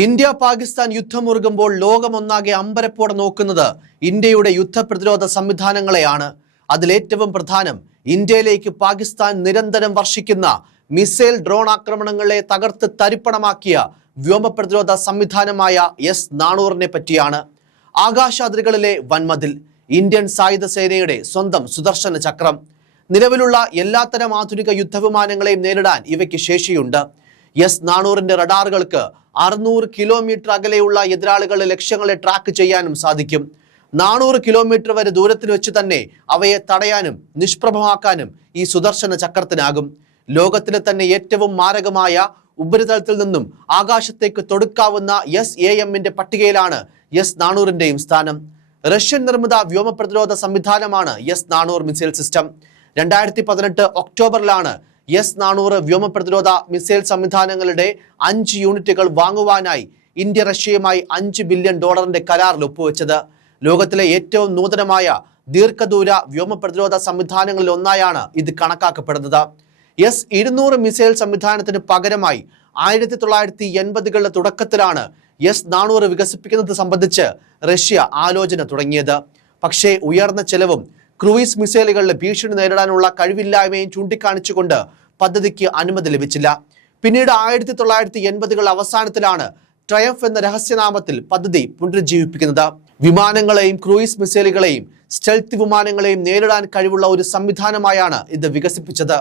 India Pakistan യുദ്ധമുറുകുമ്പോൾ ലോകമൊന്നാകെ അമ്പരപ്പോടെ നോക്കുന്നത് ഇന്ത്യയുടെ യുദ്ധപ്രതിരോധ സംവിധാനങ്ങളെയാണ്. അതിലേറ്റവും പ്രധാനം ഇന്ത്യയിലേക്ക് പാകിസ്ഥാൻ നിരന്തരം വർഷിക്കുന്ന മിസൈൽ ഡ്രോൺ ആക്രമണങ്ങളെ തകർത്ത് തരിപ്പണമാക്കിയ വ്യോമ പ്രതിരോധ സംവിധാനമായ എസ് നാണൂറിനെ പറ്റിയാണ്. ആകാശാദ്രികളിലെ വൻമതിൽ ഇന്ത്യൻ സായുധ സേനയുടെ സ്വന്തം സുദർശന ചക്രം. നിലവിലുള്ള എല്ലാത്തരം ആധുനിക യുദ്ധവിമാനങ്ങളെയും നേരിടാൻ ഇവയ്ക്ക് ശേഷിയുണ്ട്. എസ് നാനൂറിന്റെ റഡാറുകൾക്ക് അറുന്നൂറ് കിലോമീറ്റർ അകലെയുള്ള എതിരാളികളുടെ ലക്ഷ്യങ്ങളെ ട്രാക്ക് ചെയ്യാനും സാധിക്കും. നാനൂറ് കിലോമീറ്റർ വരെ ദൂരത്തിൽ വെച്ച് തന്നെ അവയെ തടയാനും നിഷ്പ്രഭമാക്കാനും ഈ സുദർശന ചക്രത്തിനാകും. ലോകത്തിലെ തന്നെ ഏറ്റവും മാരകമായ ഉപരിതലത്തിൽ നിന്നും ആകാശത്തേക്ക് തൊടുക്കാവുന്ന എസ് എ എമ്മിന്റെ പട്ടികയിലാണ് എസ് നാനൂറിന്റെയും സ്ഥാനം. റഷ്യൻ നിർമ്മിത വ്യോമ പ്രതിരോധ സംവിധാനമാണ് എസ് നാനൂർ മിസൈൽ സിസ്റ്റം. രണ്ടായിരത്തി പതിനെട്ട് ഒക്ടോബറിലാണ് എസ് നാനൂറ് വ്യോമ പ്രതിരോധ മിസൈൽ സംവിധാനങ്ങളുടെ അഞ്ച് യൂണിറ്റുകൾ വാങ്ങുവാനായി ഇന്ത്യ റഷ്യയുമായി അഞ്ച് ബില്യൺ ഡോളറിന്റെ കരാറിൽ ഒപ്പുവെച്ചത്. ലോകത്തിലെ ഏറ്റവും നൂതനമായ ദീർഘദൂര വ്യോമ പ്രതിരോധ സംവിധാനങ്ങളിൽ ഒന്നായാണ് ഇത് കണക്കാക്കപ്പെടുന്നത്. എസ് ഇരുന്നൂറ് മിസൈൽ സംവിധാനത്തിന് പകരമായി ആയിരത്തി തൊള്ളായിരത്തി എൺപതുകളുടെ തുടക്കത്തിലാണ് എസ് നാനൂറ് വികസിപ്പിക്കുന്നത് സംബന്ധിച്ച് റഷ്യ ആലോചന തുടങ്ങിയത്. പക്ഷേ ഉയർന്ന ചെലവും ക്രൂയിസ് മിസൈലുകളുടെ ഭീഷണി നേരിടാനുള്ള കഴിവില്ലായ്മയും ചൂണ്ടിക്കാണിച്ചുകൊണ്ട് പദ്ധതിക്ക് അനുമതി ലഭിച്ചില്ല. പിന്നീട് ആയിരത്തി തൊള്ളായിരത്തി എൺപതുകൾ അവസാനത്തിലാണ് ട്രയംഫ് എന്ന രഹസ്യനാമത്തിൽ പദ്ധതി പുനരുജ്ജീവിപ്പിക്കുന്നത്. വിമാനങ്ങളെയും ക്രൂയിസ് മിസൈലുകളെയും സ്റ്റെൽത്ത് വിമാനങ്ങളെയും നേരിടാൻ കഴിവുള്ള ഒരു സംവിധാനമായാണ് ഇത് വികസിപ്പിച്ചത്.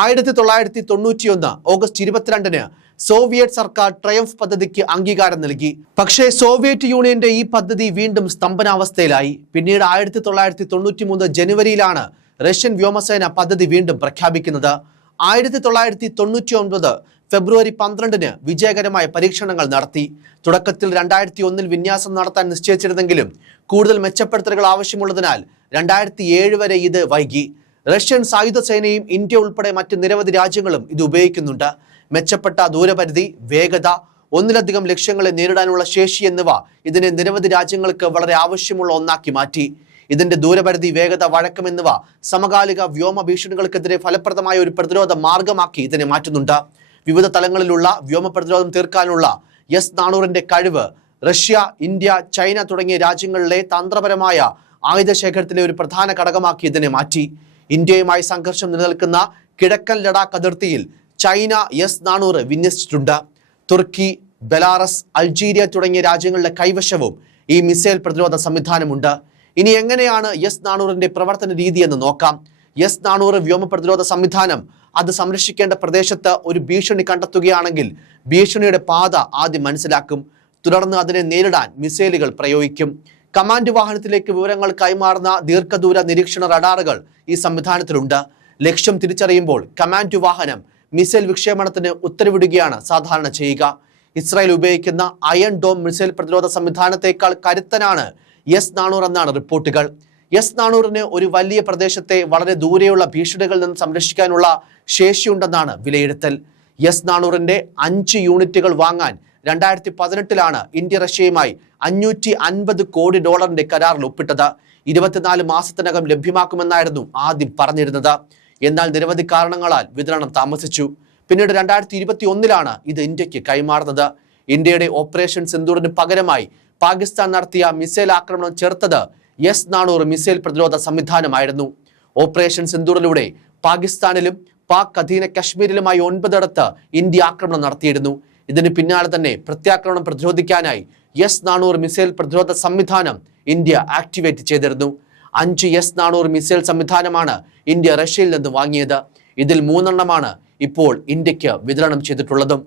ആയിരത്തി തൊള്ളായിരത്തി തൊണ്ണൂറ്റിയൊന്ന് ഓഗസ്റ്റ് ഇരുപത്തിരണ്ടിന് സോവിയറ്റ് സർക്കാർ ട്രയംഫ് പദ്ധതിക്ക് അംഗീകാരം നൽകി. പക്ഷേ സോവിയറ്റ് യൂണിയന്റെ ഈ പദ്ധതി വീണ്ടും സ്തംഭനാവസ്ഥയിലായി. പിന്നീട് ആയിരത്തി തൊള്ളായിരത്തി തൊണ്ണൂറ്റി മൂന്ന് ജനുവരിയിലാണ് റഷ്യൻ വ്യോമസേന പദ്ധതി വീണ്ടും പ്രഖ്യാപിക്കുന്നത്. ആയിരത്തി തൊള്ളായിരത്തി തൊണ്ണൂറ്റി ഒൻപത് ഫെബ്രുവരി പന്ത്രണ്ടിന് വിജയകരമായ പരീക്ഷണങ്ങൾ നടത്തി. തുടക്കത്തിൽ രണ്ടായിരത്തി ഒന്നിൽ വിന്യാസം നടത്താൻ നിശ്ചയിച്ചിരുന്നെങ്കിലും കൂടുതൽ മെച്ചപ്പെടുത്തലുകൾ ആവശ്യമുള്ളതിനാൽ രണ്ടായിരത്തി ഏഴ് വരെ ഇത് വൈകി. റഷ്യൻ സായുധ സേനയും ഇന്ത്യ ഉൾപ്പെടെ മറ്റ് നിരവധി രാജ്യങ്ങളും ഇത് ഉപയോഗിക്കുന്നുണ്ട്. മെച്ചപ്പെട്ട ദൂരപരിധി വേഗത ഒന്നിലധികം ലക്ഷ്യങ്ങളെ നേരിടാനുള്ള ശേഷി എന്നിവ ഇതിനെ നിരവധി രാജ്യങ്ങൾക്ക് വളരെ ആവശ്യമുള്ള ഒന്നാക്കി മാറ്റി. ഇതിന്റെ ദൂരപരിധി വേഗത വഴക്കം എന്നിവ സമകാലിക വ്യോമ ഭീഷണികൾക്കെതിരെ ഫലപ്രദമായ ഒരു പ്രതിരോധ മാർഗമാക്കി ഇതിനെ മാറ്റുന്നുണ്ട്. വിവിധ തലങ്ങളിലുള്ള വ്യോമ പ്രതിരോധം തീർക്കാനുള്ള എസ് നാണൂറിന്റെ കഴിവ് റഷ്യ ഇന്ത്യ ചൈന തുടങ്ങിയ രാജ്യങ്ങളിലെ തന്ത്രപരമായ ആയുധ ശേഖരത്തിലെ ഒരു പ്രധാന ഘടകമാക്കി ഇതിനെ മാറ്റി. ഇന്ത്യയുമായി സംഘർഷം നിലനിൽക്കുന്ന കിഴക്കൻ ലഡാക്ക് അതിർത്തിയിൽ ചൈന എസ് നാനൂറ് വിന്യസിച്ചിട്ടുണ്ട്. തുർക്കി ബെലാറസ് അൾജീരിയ തുടങ്ങിയ രാജ്യങ്ങളുടെ കൈവശവും ഈ മിസൈൽ പ്രതിരോധ സംവിധാനമുണ്ട്. ഇനി എങ്ങനെയാണ് എസ് നാനൂറിന്റെ പ്രവർത്തന രീതി എന്ന് നോക്കാം. എസ് നാനൂറ് വ്യോമ പ്രതിരോധ സംവിധാനം അത് സംരക്ഷിക്കേണ്ട പ്രദേശത്ത് ഒരു ഭീഷണി കണ്ടെത്തുകയാണെങ്കിൽ ഭീഷണിയുടെ പാത ആദ്യം മനസ്സിലാക്കും. തുടർന്ന് അതിനെ നേരിടാൻ മിസൈലുകൾ പ്രയോഗിക്കും. കമാൻഡ് വാഹനത്തിലേക്ക് വിവരങ്ങൾ കൈമാറുന്ന ദീർഘദൂര നിരീക്ഷണ റഡാറുകൾ ഈ സംവിധാനത്തിലുണ്ട്. ലക്ഷ്യം തിരിച്ചറിയുമ്പോൾ കമാൻഡ് വാഹനം മിസൈൽ വിക്ഷേപണത്തിന് ഉത്തരവിടുകയാണ് സാധാരണ ചെയ്യുക. ഇസ്രായേൽ ഉപയോഗിക്കുന്ന അയൺ ഡോം മിസൈൽ പ്രതിരോധ സംവിധാനത്തേക്കാൾ കരുത്തനാണ് എസ് നാനൂറ് എന്നാണ് റിപ്പോർട്ടുകൾ. എസ് നാനൂറിന് ഒരു വലിയ പ്രദേശത്തെ വളരെ ദൂരെയുള്ള ഭീഷണികളിൽ നിന്ന് സംരക്ഷിക്കാനുള്ള ശേഷിയുണ്ടെന്നാണ് വിലയിരുത്തൽ. എസ് നാണൂറിന്റെ അഞ്ച് യൂണിറ്റുകൾ വാങ്ങാൻ രണ്ടായിരത്തി പതിനെട്ടിലാണ് ഇന്ത്യ റഷ്യയുമായി അഞ്ഞൂറ്റി അൻപത് കോടി ഡോളറിന്റെ കരാറിൽ ഒപ്പിട്ടത്. ഇരുപത്തിനാല് മാസത്തിനകം ലഭ്യമാക്കുമെന്നായിരുന്നു ആദ്യം പറഞ്ഞിരുന്നത്. എന്നാൽ നിരവധി കാരണങ്ങളാൽ വിതരണം താമസിച്ചു. പിന്നീട് രണ്ടായിരത്തി ഇരുപത്തി ഒന്നിലാണ് ഇത് ഇന്ത്യയ്ക്ക് കൈമാറുന്നത്. ഇന്ത്യയുടെ ഓപ്പറേഷൻ സിന്ദൂറിന് പകരമായി പാകിസ്ഥാൻ നടത്തിയ മിസൈൽ ആക്രമണം ചേർത്തത് എസ് നാണൂറ് മിസൈൽ പ്രതിരോധ സംവിധാനമായിരുന്നു. ഓപ്പറേഷൻ സിന്ദൂറിലൂടെ പാകിസ്ഥാനിലും പാക് അധീന കശ്മീരിലുമായി ഒൻപതിടത്ത് ഇന്ത്യ ആക്രമണം നടത്തിയിരുന്നു. ഇതിന് പിന്നാലെ തന്നെ പ്രത്യാക്രമണം പ്രതിരോധിക്കാനായി എസ് നാനൂറ് മിസൈൽ പ്രതിരോധ സംവിധാനം ഇന്ത്യ ആക്ടിവേറ്റ് ചെയ്തിരുന്നു. അഞ്ച് എസ് നാനൂറ് മിസൈൽ സംവിധാനമാണ് ഇന്ത്യ റഷ്യയിൽ നിന്ന് വാങ്ങിയത്. ഇതിൽ മൂന്നെണ്ണമാണ് ഇപ്പോൾ ഇന്ത്യയ്ക്ക് വിതരണം ചെയ്തിട്ടുള്ളതും.